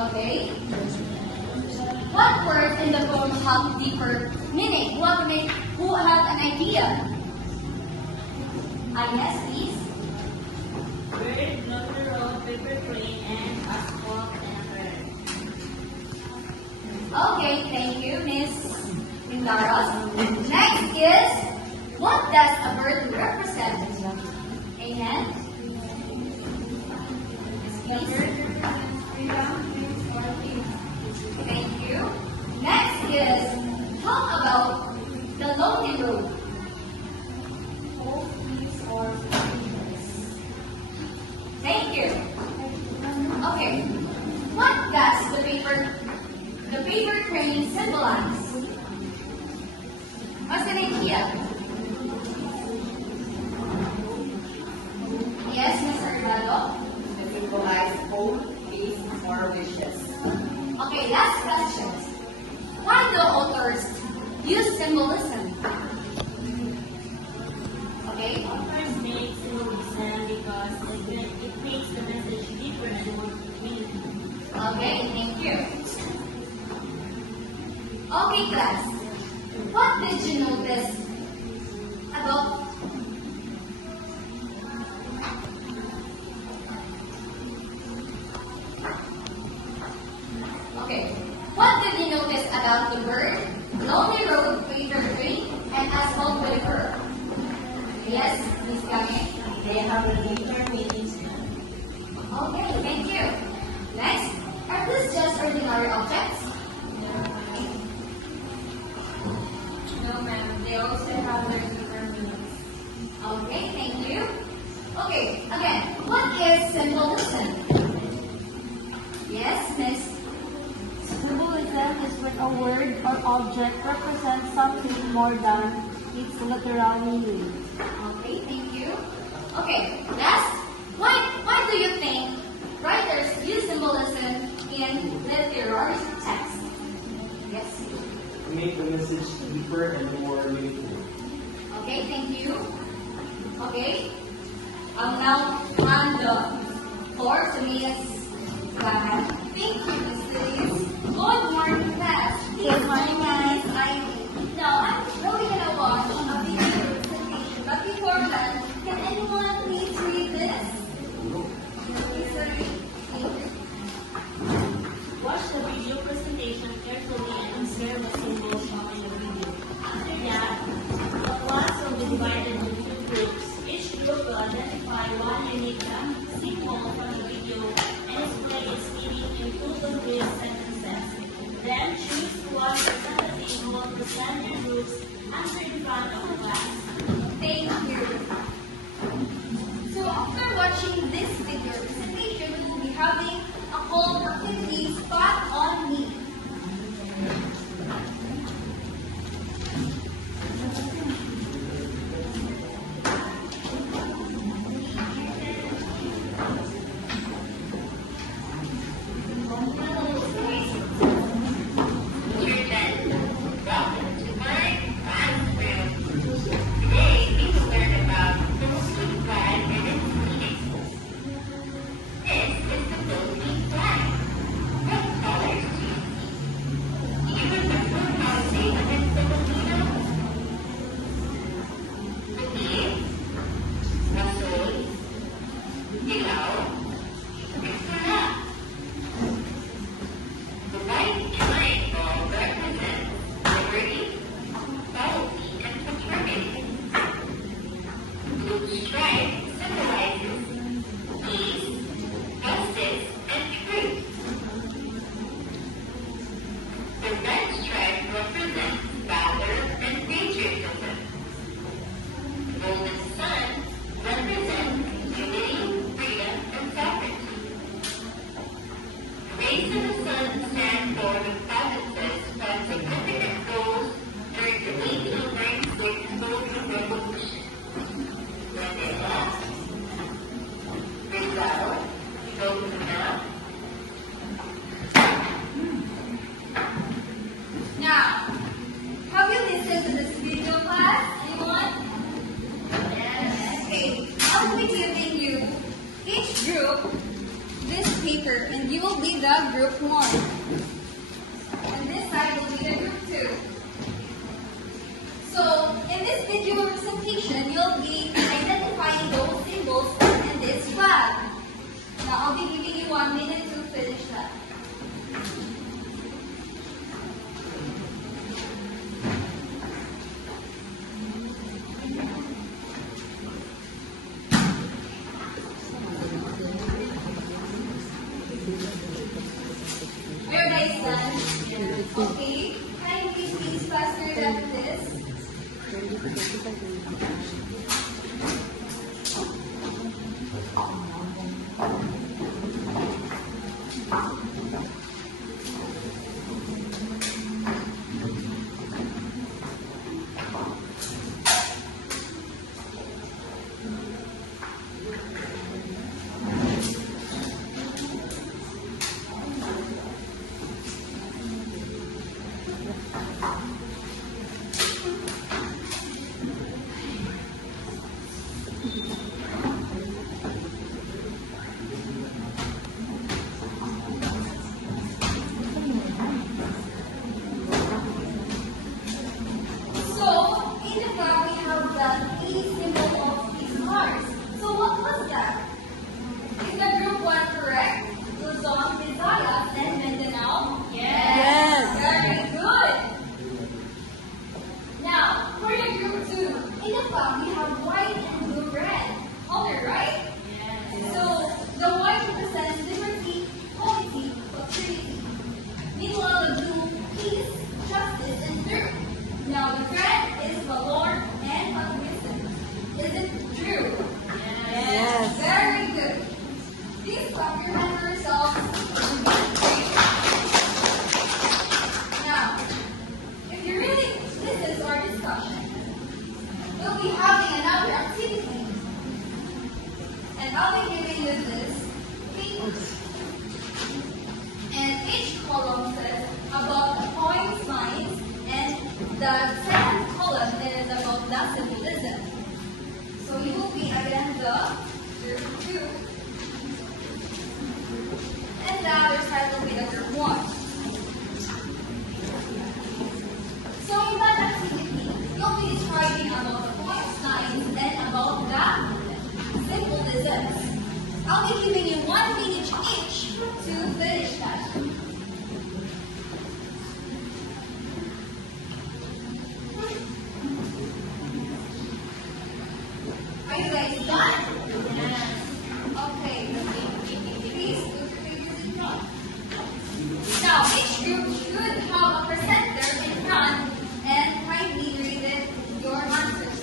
Okay? What words in the poem have deeper meaning? Who has an idea? Yes, please. Bird, blotter road, paper crane, and asphalt and a bird. Okay, thank you, Miss Mindaros. Next is, what does a bird represent? Amen? Please. Thank you. Next is, talk about the lonely road. Thank you. Okay. What does the paper crane symbolize? What's the idea? Yes, Mr. Ronaldo? It symbolizes hope, peace, or wishes. Okay, last question. Why do authors use symbolism? Okay. Authors make symbolism because it makes the message deeper and more meaningful. Okay, thank you. Okay, class. What did you notice about what did you notice about the bird, lonely road, paper crane, and asphalt with her? Yes, Miss Kami? They have a deeper meaning. Okay, thank you. Next, are these just ordinary objects? No, ma'am. They also have their deeper meanings. Okay, thank you. Okay, again, what is symbolism? Yes, Miss? Symbolism is when a word or object represents something more than its literal meaning. Okay, thank you. Okay, last, why do you think writers use symbolism in literary text? Yes. To make the message deeper and more meaningful. Okay, thank you. Okay. Now on the floor to Miss Gahan. Thank you, Miss Liz. Good morning, class. Good morning, Miss Ivy. Now, I'm really gonna watch a video presentation, but before that, can anyone please read this? Please read. Thank you. Watch the video presentation carefully and observe the symbols shown in the video. After that, the class will be divided into two groups. Each group will identify one unique symbol from the video and explain its meaning in 2 to 3 sentences. Then choose one representative who will present their groups and in front of the class. Thank you. So after watching this video presentation, we will be having a called activity Spot on Me. Now, have you listened to this video class? Anyone? Yes. Okay, I'll be giving you each group this paper and you will will be the group 1. And this side will be the group 2. So, in this video representation, you'll be identifying those symbols in this flag. Now, I'll be giving you 1 minute to finish that. Are you guys done? Okay. Can you please speak faster than this? So, in the flag, we have the E symbol of the stars. So, what was that? Is the group 1 correct? Luzon, Visayas, and Mindanao? Yes. Very good. Now, for the group 2, in the flag, we have white and blue red color, right? So, the white represents liberty, equality, opportunity. Meanwhile, the blue, peace, justice, and truth. Now, the red is valor and altruism. Is it true? Yes. Very good. Please clap your hands for yourselves. Now, if you really listen to our discussion, we'll be having another activity. And I'll be giving you this page. And each column says about the points, lines, and the second column is about the symbolism. So you will be again the group 2. And the other side will be the group 1. So in that activity, you'll be describing about the points, lines, and about the symbolisms. I'll be giving you 1 minute each to finish that. Are you guys done? Okay. Please put your fingers in front. Now, each group should have a presenter in front and kindly read it, your answers.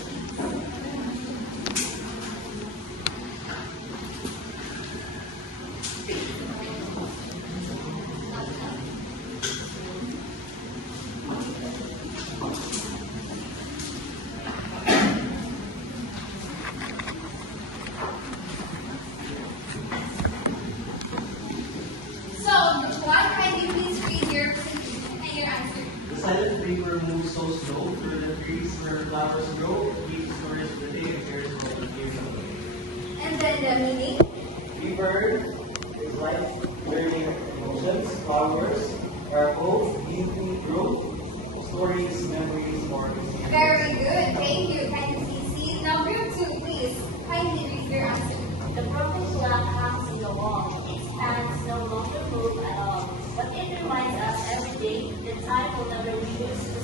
So, one kindly please read your presentation and your answer. The silent river moves so slow through the trees where flowers grow, leaves nourish the day, and airs what the years away. And then the meaning. River is life, learning, emotions, flowers, are both beauty, growth, stories, memories, more. Very good. Thank you, kindly CC. Now, group 2, please. Kindly read your answer. The purple flag hangs in the wall. Its hands no longer move at all. But it reminds us every day that time will never reduce